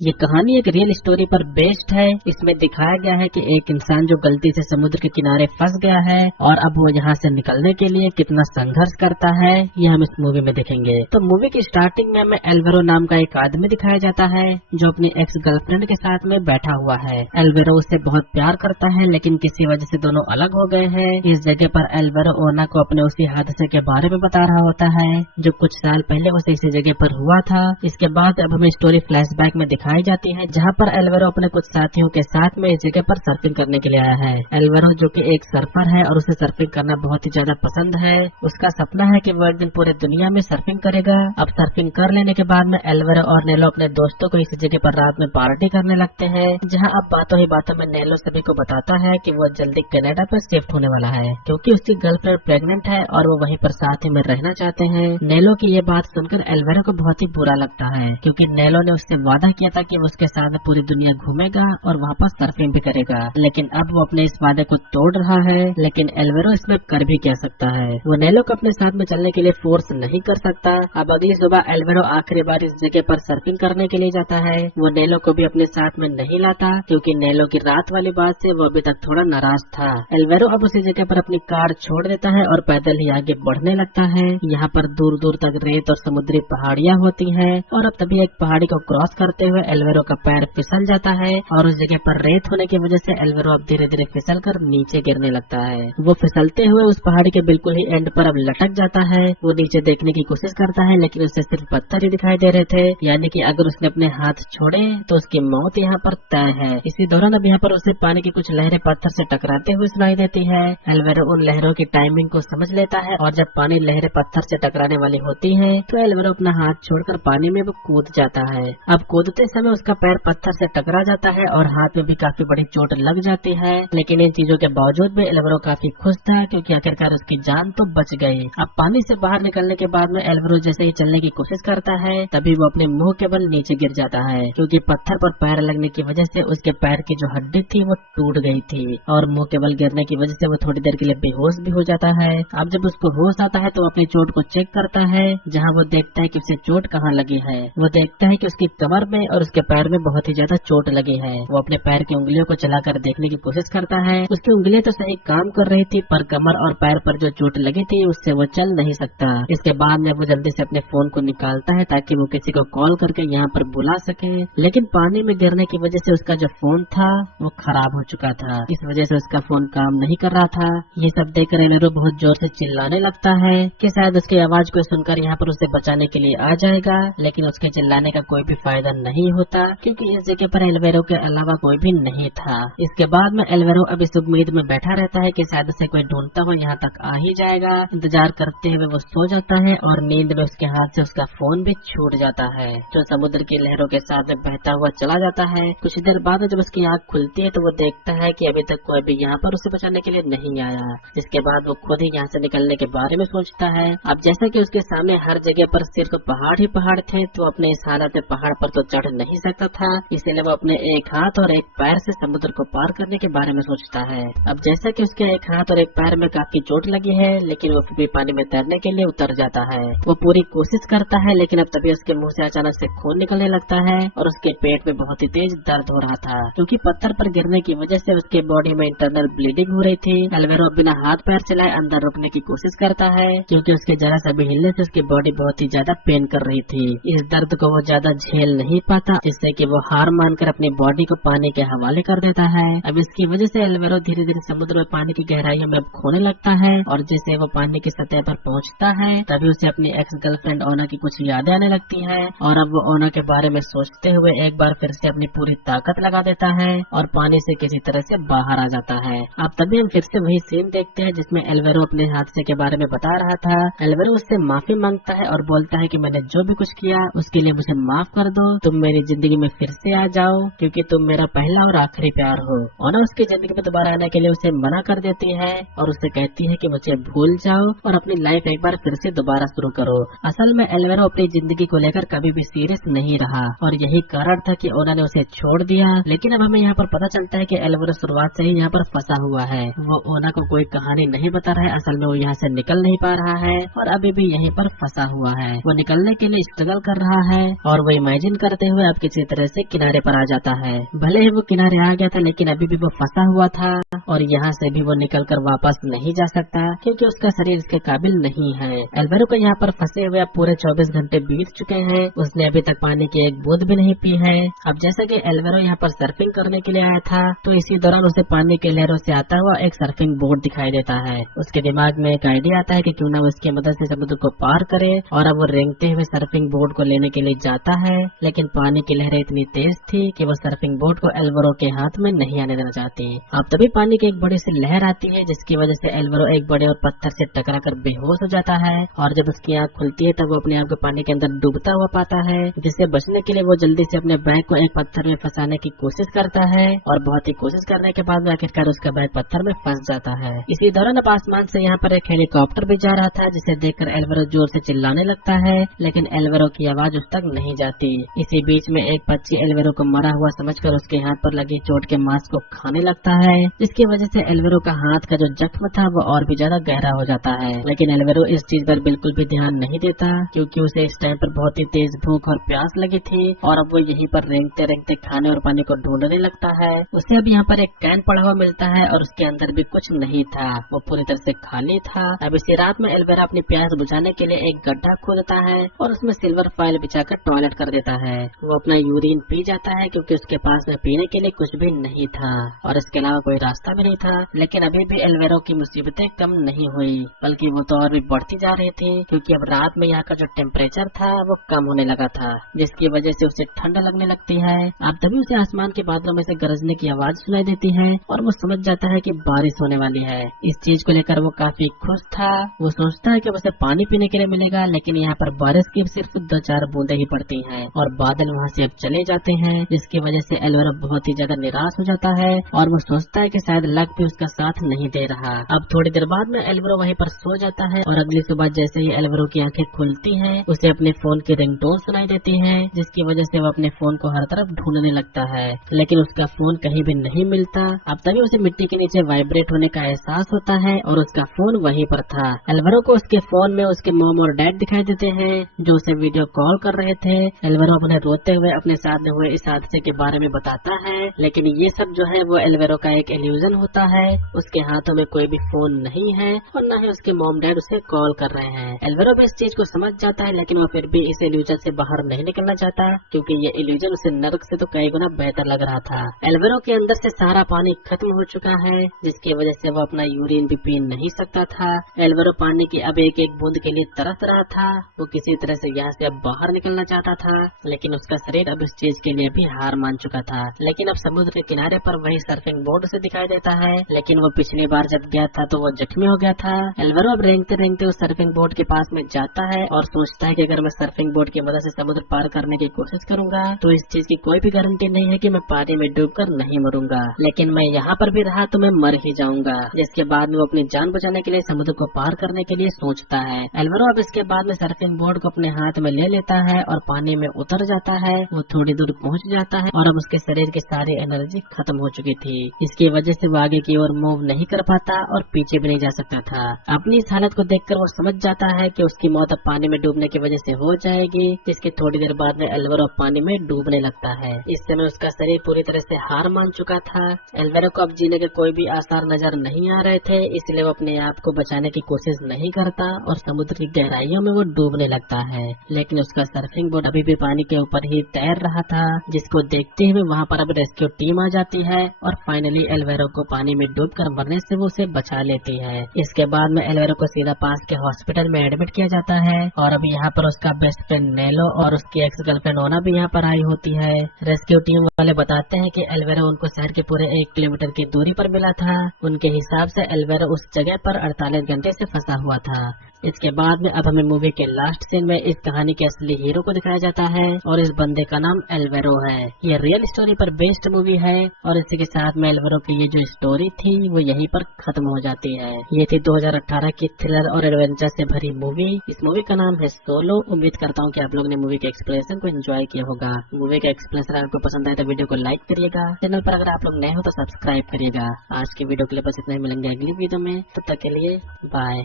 ये कहानी एक रियल स्टोरी पर बेस्ड है। इसमें दिखाया गया है कि एक इंसान जो गलती से समुद्र के किनारे फंस गया है और अब वो यहाँ से निकलने के लिए कितना संघर्ष करता है, ये हम इस मूवी में देखेंगे। तो मूवी की स्टार्टिंग में हमें एल्वेरो नाम का एक आदमी दिखाया जाता है जो अपनी एक्स गर्लफ्रेंड के साथ में बैठा हुआ है। एल्वेरो उससे बहुत प्यार करता है, लेकिन किसी वजह से दोनों अलग हो गए हैं। इस जगह पर एल्वेरो ओना को अपने उसी हादसे के बारे में बता रहा होता है जो कुछ साल पहले उसे इसी जगह पर हुआ था। इसके बाद अब हमें स्टोरी फ्लैशबैक में दिखाई जाती है, जहाँ पर एल्वेरो अपने कुछ साथियों के साथ में इस जगह पर सर्फिंग करने के लिए आया है। एल्वेरो जो कि एक सर्फर है और उसे सर्फिंग करना बहुत ही ज्यादा पसंद है। उसका सपना है कि वो एक दिन पूरे दुनिया में सर्फिंग करेगा। अब सर्फिंग कर लेने के बाद में एल्वेरो और नेलो अपने दोस्तों को इस जगह पर रात में पार्टी करने लगते हैं, जहाँ अब बातों ही बातों में नेलो सभी को बताता है कि वो जल्दी कनाडा पर शिफ्ट होने वाला है, क्योंकि उसकी गर्लफ्रेंड प्रेग्नेंट है और वो वहीं पर साथ ही में रहना चाहते हैं। नेलो की ये बात सुनकर एल्वेरो को बहुत ही बुरा लगता है, क्योंकि नेलो ने उससे वादा किया था कि वो उसके साथ पूरी दुनिया घूमेगा और वहाँ पर सर्फिंग भी करेगा, लेकिन अब वो अपने इस वादे को तोड़ रहा है। लेकिन एल्वेरो इसमें कर भी क्या सकता है, वो नेलो को अपने साथ में चलने के लिए फोर्स नहीं कर सकता। अब अगली सुबह एल्वेरो आखिरी बार इस जगह पर सर्फिंग करने के लिए जाता है। वो नेलो को भी अपने साथ में नहीं लाता, क्योंकि नेलो की रात वाली बात से वो अभी तक थोड़ा नाराज था। एल्वेरो अब उसी जगह पर अपनी कार छोड़ देता है और पैदल ही आगे बढ़ने लगता है। यहाँ पर दूर दूर तक रेत और समुद्री पहाड़ियाँ होती हैं और अब तभी एक पहाड़ी को क्रॉस करते हुए एल्वेरो का पैर फिसल जाता है और उस जगह पर रेत होने की वजह से एल्वेरो अब धीरे धीरे फिसल कर नीचे गिरने लगता है। वो फिसलते हुए उस पहाड़ी के बिल्कुल ही एंड पर अब लटक जाता है। वो नीचे देखने की कोशिश करता है, लेकिन उसे सिर्फ पत्थर ही दिखाई दे रहे थे, यानी कि अगर उसने अपने हाथ छोड़े तो उसकी मौत यहाँ पर तय है। इसी दौरान अब यहाँ पर उसे पानी की कुछ लहरें पत्थर से टकराते हुए सुनाई देती है। एल्वेरो उन लहरों की टाइमिंग को समझ लेता है और जब पानी लहरें पत्थर से टकराने वाली होती है तो एल्वेरो अपना हाथ छोड़कर पानी में वो कूद जाता है। अब कूदते समय उसका पैर पत्थर से टकरा जाता है और हाथ में भी काफी बड़ी चोट लग जाती है, लेकिन इन चीजों के बावजूद भी एल्वेरो काफी खुश था, क्योंकि आखिरकार उसकी जान तो बच गई। अब पानी से बाहर निकलने के बाद में एल्वेरो जैसे ही चलने की कोशिश करता है, तभी वो अपने मुंह के बल नीचे गिर जाता है, क्योंकि पत्थर पर पैर लगने की वजह से उसके पैर की जो हड्डी थी वो टूट गई थी और मुंह के बल गिरने की वजह से वो थोड़ी देर के लिए बेहोश भी हो जाता है। अब जब उसको होश आता है तो अपनी चोट को चेक करता है, जहाँ वो देखता है कि उसे चोट कहाँ लगी है। वो देखता है कि उसकी कमर में और उसके पैर में बहुत ही ज्यादा चोट लगी है। वो अपने पैर की उंगलियों को चलाकर देखने की कोशिश करता है। उसकी उंगलियां तो सही काम कर रही थी, पर कमर और पैर पर जो चोट लगी थी उससे वो चल नहीं सकता। इसके बाद में वो जल्दी से अपने फोन को निकालता है ताकि वो किसी को कॉल करके यहाँ पर बुला सके, लेकिन पानी में गिरने की वजह से उसका जो फोन था वो खराब हो चुका था। इस वजह से उसका फोन काम नहीं कर रहा था। ये सब देखकर एल्वेरो बहुत जोर से चिल्लाने लगता है कि शायद उसकी आवाज को सुनकर यहाँ पर उसे बचाने के लिए आ जाएगा, लेकिन उसके चिल्लाने का कोई भी फायदा नहीं होता, क्योंकि इस जगह पर एल्वेरो के अलावा कोई भी नहीं था। इसके बाद में एल्वेरो अब इस उम्मीद में बैठा रहता है कि शायद उसे कोई ढूंढता हुआ यहाँ तक आ ही जाएगा। इंतजार करते हुए वो सो जाता है और नींद में उसके हाथ से उसका फोन भी छूट जाता है, जो समुद्र की लहरों के साथ में बहता हुआ चला जाता है। कुछ देर बाद जब उसकी आँख खुलती है तो वो देखता है कि अभी तक कोई भी यहाँ पर उसे बचाने के लिए नहीं आया। इसके बाद वो खुद ही यहाँ से निकलने के बारे में सोचता है। अब जैसा कि उसके सामने हर जगह पर सिर्फ पहाड़ ही पहाड़ थे, तो अपने इस हालत में पहाड़ पर तो चढ़ नहीं सकता था, इसलिए वो अपने एक हाथ और एक पैर से समुद्र को पार करने के बारे में सोचता है। अब जैसा कि उसके एक हाथ और एक पैर में काफी चोट लगी है, लेकिन वो फिर भी पानी में तैरने के लिए उतर जाता है। वो पूरी कोशिश करता है, लेकिन अब तभी उसके मुंह से अचानक से खून निकलने लगता है और उसके पेट में बहुत ही तेज दर्द हो रहा था, क्योंकि पत्थर पर गिरने की वजह से उसके बॉडी में इंटरनल ब्लीडिंग हो रही थी। एल्वेरो बिना हाथ पैर चलाए अंदर रुकने की कोशिश करता है, क्योंकि उसके जरा सा भी हिलने से उसकी बॉडी बहुत ही ज्यादा पेन कर रही थी। इस दर्द को वो ज्यादा झेल नहीं पाता, जिससे कि वो हार मानकर अपनी बॉडी को पानी के हवाले कर देता है। अब इसकी वजह से एल्वेरो धीरे धीरे समुद्र में पानी की गहराइयों में खोने लगता है और जैसे वो पानी की सतह पर पहुंचता है तभी उसे अपनी एक्स गर्लफ्रेंड ओना की कुछ यादें आने लगती हैं और अब वो ओना के बारे में सोचते हुए एक बार फिर से अपनी पूरी ताकत लगा देता है और पानी से किसी तरह से बाहर आ जाता है। अब तभी हम फिर से वही सीन देखते हैं जिसमें एल्वेरो अपने हादसे के बारे में बता रहा था। एल्वेरो उससे माफी मांगता है और बोलता है कि मैंने जो भी कुछ किया उसके लिए मुझे माफ कर दो, तुम मेरी जिंदगी में फिर से आ जाओ, क्योंकि तुम मेरा पहला और आखिरी प्यार हो। ओना उसकी जिंदगी में दोबारा आने के लिए उसे मना कर देती है और उससे कहती है कि मुझे भूल जाओ और अपनी लाइफ एक बार फिर से दोबारा शुरू करो। असल में एल्वेरो अपनी जिंदगी को लेकर कभी भी सीरियस नहीं रहा और यही कारण था कि ओना ने उसे छोड़ दिया। लेकिन अब हमें यहाँ पर पता चलता है कि एल्वेरो शुरुआत से ही यहाँ पर फंसा हुआ है। वो ओना को कोई कहानी नहीं बता रहा है, असल में वो यहाँ से निकल नहीं पा रहा है और अभी भी यहीं पर फंसा हुआ है। वो निकलने के लिए स्ट्रगल कर रहा है और वो इमेजिन करते हुए अब किसी तरह से किनारे पर आ जाता है। भले ही वो किनारे आ गया था, लेकिन अभी भी वो फंसा हुआ था और यहाँ से भी वो निकलकर वापस नहीं जा सकता क्योंकि उसका शरीर इसके काबिल नहीं है। एल्वेरो को यहाँ पर फंसे हुए पूरे 24 घंटे बीत चुके हैं। उसने अभी तक पानी की एक बूंद भी नहीं पी है। अब जैसा कि एल्वेरो यहाँ पर सर्फिंग करने के लिए आया था, तो इसी दौरान उसे पानी की लहरों से आता हुआ एक सर्फिंग बोर्ड दिखाई देता है। उसके दिमाग में एक आइडिया आता है कि क्यों ना वो इसकी मदद से समुद्र को पार करे, और अब वो रेंगते हुए सर्फिंग बोर्ड को लेने के लिए जाता है, लेकिन पानी की लहरें इतनी तेज थी कि वो सर्फिंग बोर्ड को एल्वेरो के हाथ में नहीं आने देना चाहती। अब तभी पानी की एक बड़ी सी लहर आती है, जिसकी वजह से एल्वेरो एक बड़े और पत्थर से टकराकर बेहोश हो जाता है, और जब उसकी आंख खुलती है तब वो अपने आप को पानी के अंदर डूबता हुआ पाता है। जिससे बचने के लिए वो जल्दी से अपने बैग को एक पत्थर में फंसाने की कोशिश करता है, और बहुत ही कोशिश करने के बाद आखिरकार उसका बैग पत्थर में फंस जाता है। इसी दौरान अब आसमान से यहाँ पर एक हेलीकॉप्टर भी जा रहा था, जिसे देखकर एल्वेरो जोर से चिल्लाने लगता है, लेकिन एल्वेरो की आवाज उस तक नहीं जाती। इसी बीच में एक पक्षी एल्वेरो को मरा हुआ समझकर उसके हाथ पर लगी चोट के मांस को खाने लगता है, जिसकी वजह से एल्वेरो का हाथ का जो जख्म था वो और भी ज्यादा गहरा हो जाता है। लेकिन एल्वेरो इस चीज पर बिल्कुल भी ध्यान नहीं देता, क्योंकि उसे इस टाइम पर बहुत ही तेज भूख और प्यास लगी थी, और अब वो यहीं पर रेंगते रेंगते खाने और पानी को ढूंढने लगता है। उसे अब यहाँ पर एक कैन पड़ा हुआ मिलता है, और उसके अंदर भी कुछ नहीं था, वो पूरी तरह से खाली था। अब इसी रात में एल्वेरो अपनी प्यास बुझाने के लिए एक गड्ढा खोदता है और उसमें सिल्वर फॉइल बिछाकर टॉयलेट कर देता है। वो अपना यूरिन पी जाता है, क्योंकि उसके पास में पीने के लिए कुछ भी नहीं था और इसके अलावा कोई रास्ता भी नहीं था। लेकिन अभी भी एल्वेरो की मुसीबतें कम नहीं हुई, बल्कि वो तो और भी बढ़ती जा रही थी, क्योंकि अब रात में यहाँ का जो टेम्परेचर था वो कम होने लगा था, जिसकी वजह से उसे ठंड लगने लगती है। अब तभी उसे आसमान के बादलों में से गरजने की आवाज सुनाई देती है, और वो समझ जाता है कि बारिश होने वाली है। इस चीज को लेकर वो काफी खुश था। वो सोचता है कि उसे पानी पीने के लिए मिलेगा, लेकिन यहाँ पर बारिश की सिर्फ 2-4 बूंदे ही पड़ती हैं, और बादल वहाँ से अब चले जाते हैं, जिसकी वजह से एल्वेरो बहुत ही ज्यादा निराश हो जाता है, और वो सोचता है कि शायद लक भी उसका साथ नहीं दे रहा। अब थोड़ी देर बाद में एल्वेरो वहीं पर सो जाता है, और अगली सुबह जैसे ही एल्वेरो की आंखें खुलती हैं, उसे अपने फोन की रिंगटोन सुनाई देती है, जिसकी वजह से वो अपने फोन को हर तरफ ढूंढने लगता है, लेकिन उसका फोन कहीं भी नहीं मिलता। अब तभी उसे मिट्टी के नीचे वाइब्रेट होने का एहसास होता है, और उसका फोन वहीं पर था। एल्वेरो को उसके फोन में उसके मॉम और डैड दिखाई देते हैं, जो उसे वीडियो कॉल कर रहे थे। एल्वेरो अपने रोते हुए अपने साथ हुए इस हादसे के बारे में बताता है, लेकिन ये सब जो है वो एल्वेरो का एक इल्यूजन होता है। उसके हाथों में कोई भी फोन नहीं है, और न ही उसके मॉम डैड उसे कॉल कर रहे हैं। एल्वेरो भी इस चीज को समझ जाता है, लेकिन वो फिर भी इस इल्यूजन से बाहर नहीं निकलना चाहता, क्योंकि ये इल्यूजन उसे नर्क से तो कई गुना बेहतर लग रहा था। एल्वेरो के अंदर से सारा पानी खत्म हो चुका है, जिसकी वजह से वो अपना यूरिन भी पी नहीं सकता था। एल्वेरो पानी की अब एक एक बूंद के लिए तरस रहा था। वो किसी तरह से यहाँ से अब बाहर निकलना चाहता था, लेकिन उसका शरीर अब इस चीज के लिए भी हार मान चुका था। लेकिन अब समुद्र के किनारे पर वही सर्फिंग बोर्ड उसे दिखाई देता है, लेकिन वो पिछली बार जब गया था तो वो जख्मी हो गया था। एल्वेरो अब रेंगते रेंगते उस सर्फिंग बोर्ड के पास में जाता है, और सोचता है कि अगर मैं सर्फिंग बोर्ड की मदद से समुद्र पार करने की कोशिश करूंगा तो इस चीज की कोई भी गारंटी नहीं है कि मैं पानी में डूबकर नहीं मरूंगा, लेकिन मैं यहाँ पर भी रहा तो मैं मर ही जाऊंगा। जिसके बाद में वो अपनी जान बचाने के लिए समुद्र को पार करने के लिए सोचता है। एल्वेरो अब इसके बाद में सर्फिंग बोर्ड को अपने हाथ में ले लेता है और पानी में उतर जाता है। वो थोड़ी दूर पहुँच जाता है, और अब उसके शरीर की सारी एनर्जी खत्म हो चुकी थी। इसकी वजह से वो आगे की ओर मूव नहीं कर पाता और पीछे भी नहीं जा सकता था। अपनी इस हालत को देखकर वो समझ जाता है कि उसकी मौत अब पानी में डूबने की वजह से हो जाएगी। जिसके थोड़ी देर बाद में एल्वेरो पानी में डूबने लगता है। इस समय उसका शरीर पूरी तरह से हार मान चुका था। एल्वेरो को अब जीने के कोई भी आसार नजर नहीं आ रहे थे, इसलिए वो अपने आप को बचाने की कोशिश नहीं करता और समुद्र की गहराइयों में वो डूबने लगता है। लेकिन उसका सर्फिंग बोर्ड अभी भी पानी के ऊपर ही तैर रहा था, जिसको देखते हुए वहाँ पर अब रेस्क्यू टीम आ जाती है, और फाइनली एल्वेरो को पानी में डूबकर मरने से वो उसे बचा लेती है। इसके बाद में एल्वेरो को सीधा पास के हॉस्पिटल में एडमिट किया जाता है, और अभी यहाँ पर उसका बेस्ट फ्रेंड नेलो और उसकी एक्स गर्लफ्रेंड ओना भी यहाँ पर आई होती है। रेस्क्यू टीम वाले बताते हैं कि एल्वेरो उनको शहर के पूरे 1 किलोमीटर की दूरी पर मिला था। उनके हिसाब से एल्वेरो उस जगह पर 48 घंटे से फंसा हुआ था। इसके बाद में अब हमें मूवी के लास्ट सीन में इस कहानी के असली हीरो को दिखाया जाता है, और इस बंदे का नाम एल्वेरो है। ये रियल स्टोरी पर बेस्ड मूवी है, और इसी के साथ में एल्वेरो की ये जो स्टोरी थी वो यहीं पर खत्म हो जाती है। ये थी 2018 की थ्रिलर और एडवेंचर से भरी मूवी। इस मूवी का नाम है सोलो। उम्मीद करता हूँ कि आप लोग ने मूवी के एक्सप्लेनेशन को एंजॉय किया होगा। मूवी का एक्सप्लेनेशन आपको पसंद आए तो वीडियो को लाइक करिएगा। चैनल पर अगर आप लोग नए हो तो सब्सक्राइब करिएगा। आज की वीडियो के लिए बस इतना ही, मिलेंगे अगली वीडियो में। तब तक के लिए बाय।